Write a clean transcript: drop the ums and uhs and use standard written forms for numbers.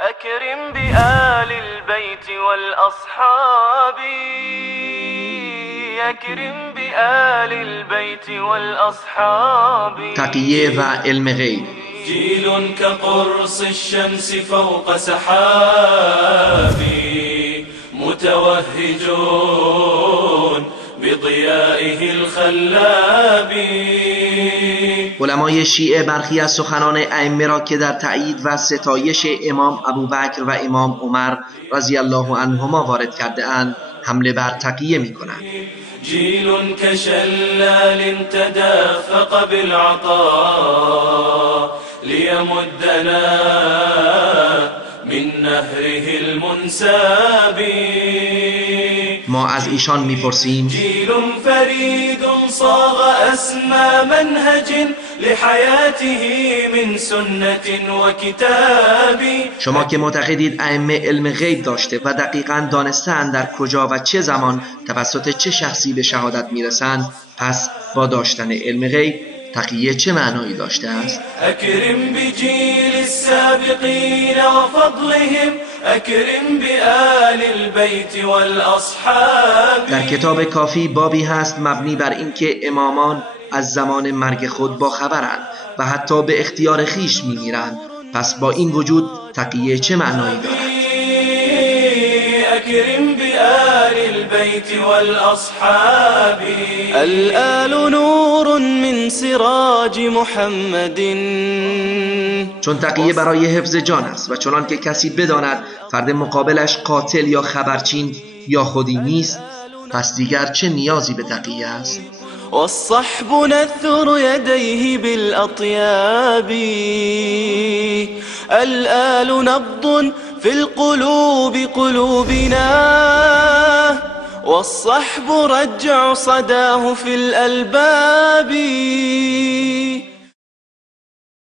أكرم بآل البيت والأصحاب، أكرم بآل البيت والأصحاب. تقیه و علم غیب. جيل كقرص الشمس فوق سحاب، متوهجون بضيائه الخلاب. علمای شیعه برخی از سخنان ائمه را که در تأیید و ستایش امام ابوبکر و امام عمر رضی الله عنهما وارد کرده اند حمله بر تقیه می کنند. جيل كشلال تدافق بالعطاء ليمدنا من نهره المنساب. ما از ایشان میپرسیم جيل فريد صاغ أسمى منهج لحياته من سنة وكتاب. شما که معتقدید ائمه علم غیب داشته و دقیقاً دانستند در کجا و چه زمان توسط چه شخصی به شهادت میرسند، پس با داشتن علم غیب تقیه چه معنایی داشته است؟ اکرم بجیل السابقین و فضلهم، اکرم بآل البیت والاصحاب. در کتاب کافی بابی هست مبنی بر اینکه امامان از زمان مرگ خود با خبرند و حتی به اختیار خیش میمیرند. پس با این وجود تقیه چه معنایی دارد؟ اکرم بآل البیت والاصحاب. الآل نور من سراج محمد. چون تقیه برای حفظ جان است و چنان که کسی بداند فرد مقابلش قاتل یا خبرچین یا خودی نیست، پس دیگر چه نیازی به تقیه است؟ والصحب نثر يديه بالأطياب. الآل نبض في القلوب قلوبنا، والصحب رجع صداه في الألباب.